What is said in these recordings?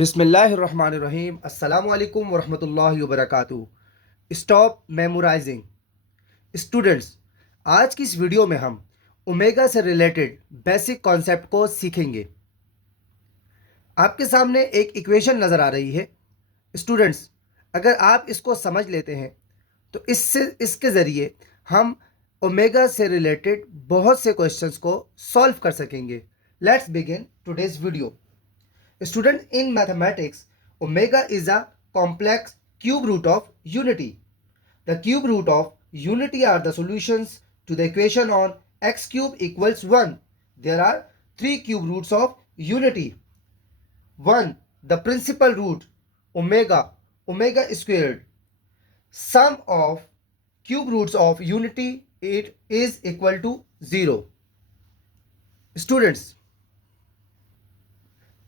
बिस्मिल्लाहिर्रहमानिर्रहीम। अस्सलामुअलैकुम वरहमतुल्लाहि वबरकातुहू। Stop memorising. स्टूडेंट्स, आज की इस वीडियो में हम ओमेगा से रिलेटेड बेसिक कॉन्सेप्ट को सीखेंगे। आपके सामने एक इक्वेशन नज़र आ रही है। स्टूडेंट्स, अगर आप इसको समझ लेते हैं तो इसके ज़रिए हम ओमेगा से रिलेटेड बहुत से क्वेश्चंस को सॉल्व कर सकेंगे। Let's begin today's video. Student, in mathematics, omega is a complex cube root of unity. The cube root of unity are the solutions to the equation on x cube equals 1. There are three cube roots of unity. 1. The principal root omega squared. Sum of cube roots of unity it is equal to 0. Students,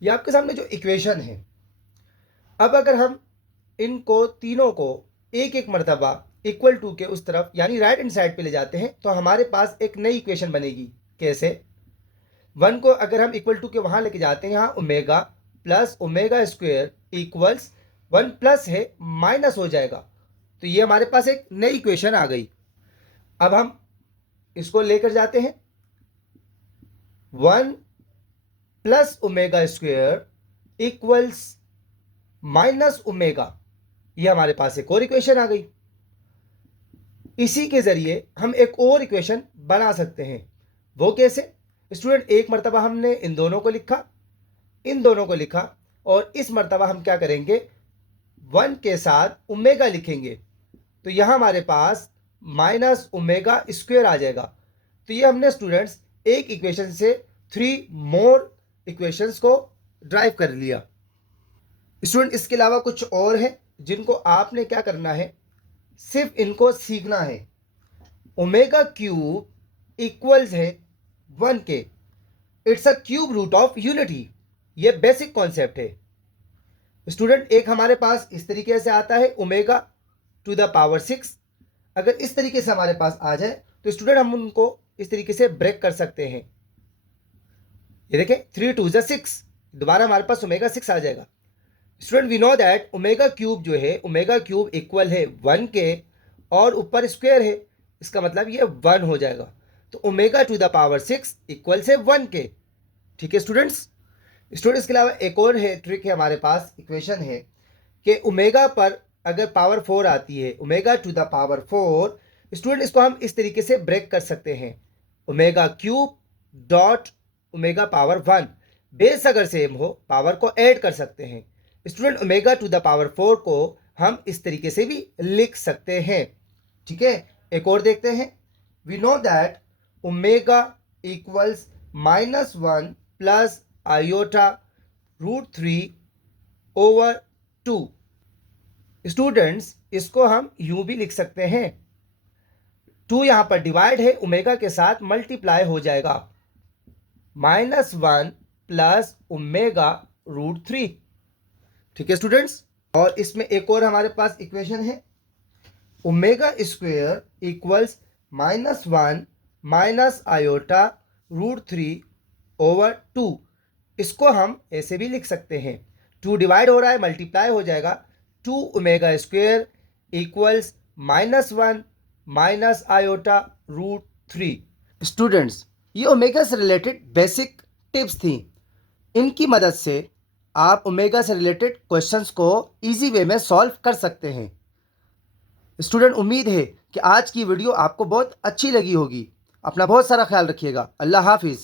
ये आपके सामने जो equation है, अब अगर हम इनको तीनों को एक एक मरतबा इक्वल टू के उस तरफ यानी राइट हैंड साइड पे ले जाते हैं तो हमारे पास एक नई इक्वेशन बनेगी। कैसे? 1 को अगर हम इक्वल टू के वहां लेके जाते हैं, यहाँ omega plus omega square equals 1 plus है माइनस हो जाएगा, तो ये हमारे पास एक नई इक्वेशन आ गई। अब हम इसको लेकर जाते हैं 1 plus omega square equals minus omega, ये हमारे पास एक और इक्वेशन आ गई। इसी के जरिए हम एक और इक्वेशन बना सकते हैं। वो कैसे? स्टूडेंट, एक मरतबा हमने इन दोनों को लिखा और इस मरतबा हम क्या करेंगे, 1 के साथ ओमेगा लिखेंगे, तो यहां हमारे पास माइनस ओमेगा स्क्वायर आ जाएगा। तो ये हमने स्टूडेंट्स एक इक्वेशन से 3 मोर इक्वेशंस को ड्राइव कर लिया। स्टूडेंट, इसके अलावा कुछ और है जिनको आपने क्या करना है, सिर्फ इनको सीखना है। ओमेगा क्यूब इक्वल्स है 1 के, it's a cube root of unity. ये बेसिक कॉन्सेप्ट है। स्टूडेंट, एक हमारे पास इस तरीके से आता है ओमेगा टू द पावर 6। अगर इस तरीके से हमारे पास आ जाए तो स्टूडेंट हम उनको इस तरीके से ब्रेक कर सकते हैं। ये देखें, 3 2 6, दोबारा हमारे पास ओमेगा 6 आ जाएगा। Student, we know that omega cube जो है, ओमेगा क्यूब इक्वल है 1 के और ऊपर स्क्वायर है, इसका मतलब ये 1 हो जाएगा। तो omega to the power 6 equal से 1 के। ठीक है स्टूडेंट्स, इसके अलावा एक और है ट्रिक है, हमारे पास इक्वेशन है कि ओमेगा पर अगर पावर 4 आती है, omega to the power 4, student इसको हम इस तरीके से ब्रेक कर सकते हैं, omega cube dot omega power 1। Base अगर सेम हो, पावर को ऐड कर सकते हैं। Student, omega to the power 4 को हम इस तरीके से भी लिख सकते हैं। ठीक है, एक और देखते हैं। We know that omega equals -1 plus iota √3/2। Students, इसको हम यूं भी लिख सकते हैं, 2 यहां पर डिवाइड है, ओमेगा के साथ मल्टीप्लाई हो जाएगा, -1 प्लस ओमेगा √3। ठीक है स्टूडेंट्स, और इसमें एक और हमारे पास इक्वेशन है, omega square equals -1 minus iota √3/2। इसको हम ऐसे भी लिख सकते हैं, 2 डिवाइड हो रहा है, मल्टीप्लाई हो जाएगा, 2 omega square equals -1 minus iota √3। Students, ये ओमेगा से रिलेटेड बेसिक टिप्स थी। इनकी मदद से आप ओमेगा से रिलेटेड क्वेश्चंस को इजी वे में सॉल्व कर सकते हैं। स्टूडेंट, उम्मीद है कि आज की वीडियो आपको बहुत अच्छी लगी होगी। अपना बहुत सारा ख्याल रखिएगा। अल्लाह हाफिज़।